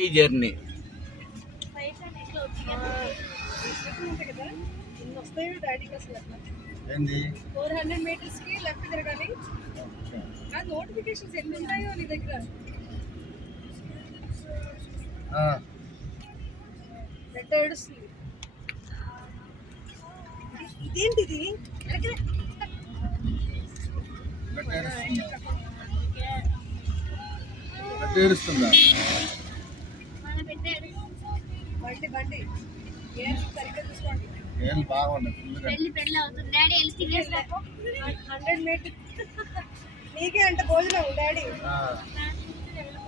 ఈ జర్నీ ఏంది 400 మీటర్స్ కి లెఫ్ట్ తిరగాలి. ఆ నోటిఫికేషన్స్ ఎన్ని ఉంటాయో నీ దగ్గర. నెట్ ఏడుస్తుంది. ఇదేంటిది? ఏడుస్తుందా? బండి బండి ఏం సరిగ్గా చూసుకోండి. ఏళ్ళు బాగున్నాయి. 100 మీటర్ నీకే అంట భోజనం డాడీ.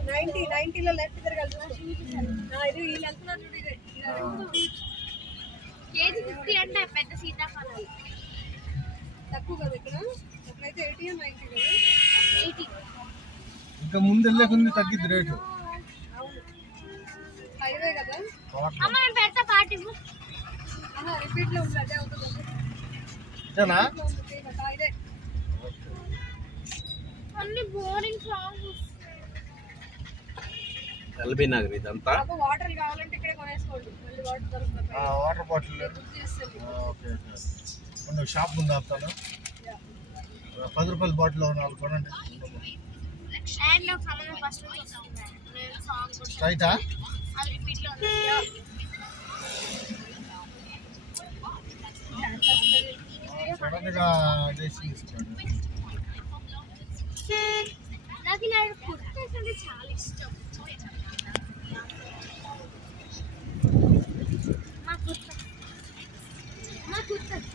90లో లెఫ్ట్ తిరగాలి. ఇది వీళ్ళు వెళ్తున్నారు చూడు. ఇదే కేజీ 50 అంటే పెద్ద సీతాఫలాలు తక్కువ కదా ఇక్కడ. అక్కడైతే 80 90 కదా. 80 ఇంకా ముందు వెళ్ళే కొన్ని తగ్గిద్ది రేటు. అవును హైవే కదా. అమ్మ నేను పెడతా పార్టీ రిపీట్ లో ఉంది. అదే అవుతుంది. ఇదే అన్ని బోరింగ్ సాంగ్స్. ఎల్బీ నగర్ ఇదంతా. వాటర్ కావాలంటే ఇక్కడే కొనేసుకోండి. మళ్ళీ వాటర్ దొరుకుతుంది. వాటర్ బాటిల్ షాప్ ముందు ఆపుతాను. 10 రూపాయల బాటిల్ 4 కొనండి. స్ట్రైటా? సడన్ గా చేసి తీసుకోండి. నాకు ఇలా కుర్తాస్ అంటే చాలా ఇష్టం. మా కుర్తాస్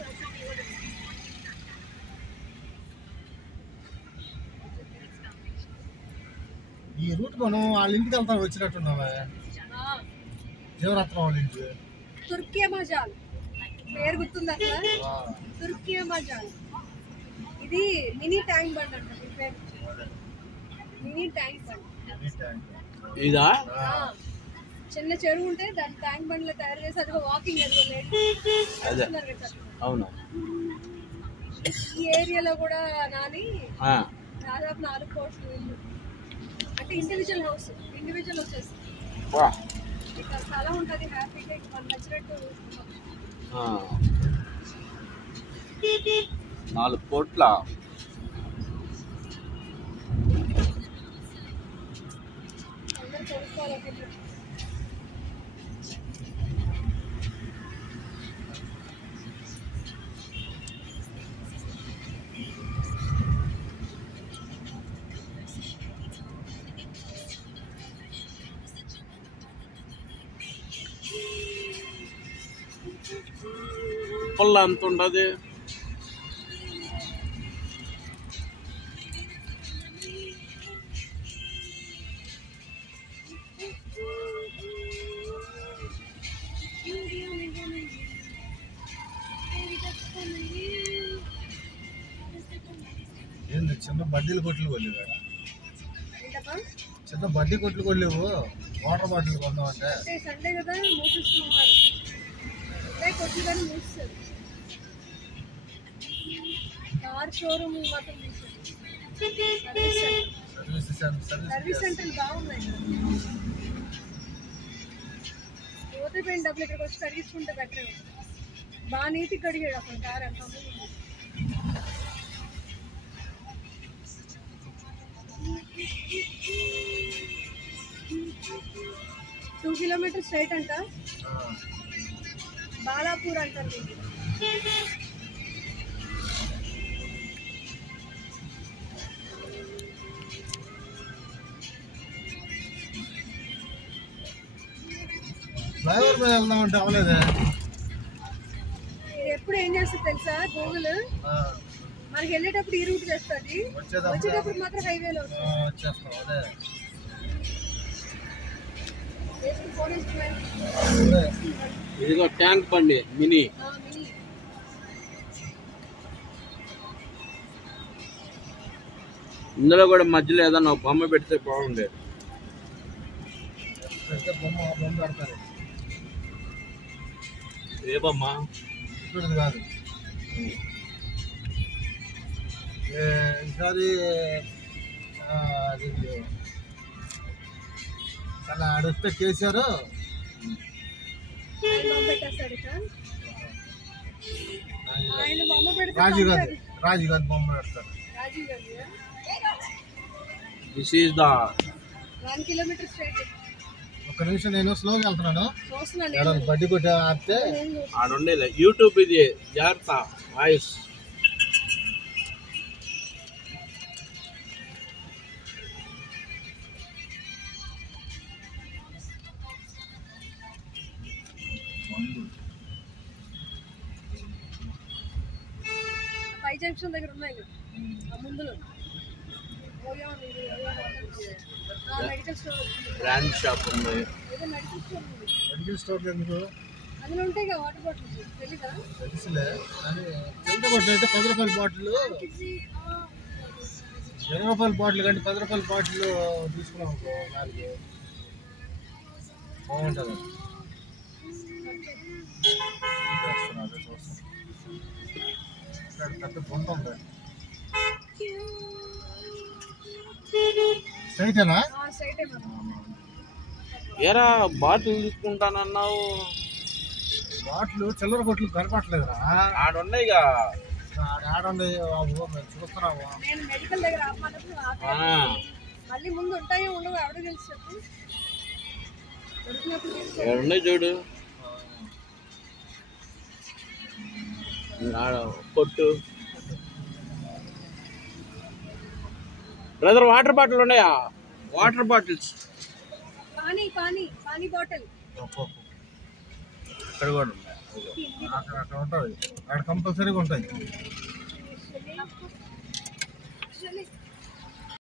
ఈ రూట్ మనం వాళ్ళ ఇంటికి వెళ్తాం వచ్చినట్టున్నావా? జీవరత్నం వాళ్ళ ఇంటికి. తుర్కియా మజాల్ పేరు గుర్తుంది అసలు. తుర్కియా మజాల్. ఇది మినీ ట్యాంక్ బండ్ అంట. Mini tank bund. ఇదా? చిన్న చెరువు ఉంటే దాని ట్యాంక్ బండ్ లో తయారు చేసి అదిగో వాకింగ్ అదే అవును. ఈ ఏరియాలో కూడా నాని దాదాపు 4 కోట్ల ఇల్లు. అంటే ఇండివిజువల్ హౌస్. ఇండివిజువల్ వచ్చేసి ఇక్కడ స్థలం ఉంటుంది. హ్యాపీగా మనకు నచ్చినట్టు 4 కోట్ల. అందరూ కొనుక్కోవాలి. పుల్ల ఎంత ఉండదు? ఏంది చిన్న బడ్డీలు కొట్లు కొలేవు? చిన్న బడ్డీ కొట్లు కొలేవు. వాటర్ బాటిల్ కొందామంటే సండే కదా మూసిస్తున్నారు. కొట్లు కానీ మూస్తారు. కార్ షోరూమ్ మాత్రం సర్వీస్ సెంటర్ బాగున్నాయి. పోతే పోయిన డబ్బులు ఇక్కడికి వచ్చి కడిగించుకుంటే బెటర్. బాగా నీట్గా కడిగాడు అక్కడ కార్. అంత 2 కిలోమీటర్స్ స్ట్రైట్ అంట. బాలాపూర్ అంటారు. ఫ్లైఓవర్ మీద వెళ్దాం అంటే అవ్వలేదే. ఇది ఎప్పుడు ఏం చేస్తుంది తెలుసా? గూగుల్ మనకి వెళ్ళేటప్పుడు ఈ రూట్ చేస్తుంది, వచ్చేటప్పుడు మాత్రం హైవేలో వచ్చేస్తాం. అదే ఇదిగో ట్యాంక్ బండి మినీ. ఇందులో కూడా మధ్యలో ఏదన్నా బొమ్మ పెడితే బాగుండేది. బొమ్మ పెడతారు. ఏ బొమ్మ? ఇప్పుడు కాదు. ఈసారి అలా ఆడొస్తే కేసీఆర్ ఆయన బొమ్మ పెట్టేస్తాడు ఇక. ఆయన బొమ్మ పెడితే రాజీవ్ గాంధీ బాగుంటది. రాజీవ్ గాంధీ బొమ్మ పెడతారు. Rajiv Gandhi this is the 1 kilometre straight. ఒక నిమిషం నేను స్లోగా వెళ్తున్నాను. చూస్తున్నాను ఎవరైనా బడ్డీ కొట్టి ఆడితే ఆడుండే యూట్యూబ్ ఇది జాగ్రత్త వాయిస్. పై జంక్షన్ దగ్గర ఉన్నాయి కదా, ఆ ముందులో మెడికల్ స్టోర్, బ్రాండ్ షాప్ ఉంది. ఏదో మెడికల్ స్టోర్ ఉంది. మెడికల్ స్టోర్ ఎందుకు అందులో ఉంటాయి కదా వాటర్ బాటిల్స్, తెలీదా? తెలుసులే కానీ చిన్న బాటిల్ అయితే 10 రూపాయల బాటిల్, 20 రూపాయల బాటిల్ కంటే 10 రూపాయల బాటిల్ తీసుకున్నాం అనుకో 4 బాగుంటుంది. పెద్ద గుంట ఉంది. స్ట్రైటేనా? స్ట్రైటే మనం. ఏరా బాటిల్ తీసుకుంటానన్నావు? బాటిల్ చిల్లర కొట్లు కనపట్లేదురా. ఆడున్నాయిగా. ఆడండి చూస్తున్నావు. నేను మెడికల్ దగ్గర ఆపమన్నప్పుడు ఆపాను. మళ్ళీ ముందు ఉంటాయో ఉండవు ఎవడో తెలుసు చెప్పు. దొరికినప్పుడు తీసుకో. ఏడున్నాయి చూడు. కొట్టు బ్రదర్. వాటర్ బాటిల్ ఉన్నాయా? Water bottles pani pani pani bottle ఇక్కడ కూడా ఉన్నాయి. అక్కడ ఉంటుంది, అక్కడ కంపల్సరీగా ఉంటాయి. Actually,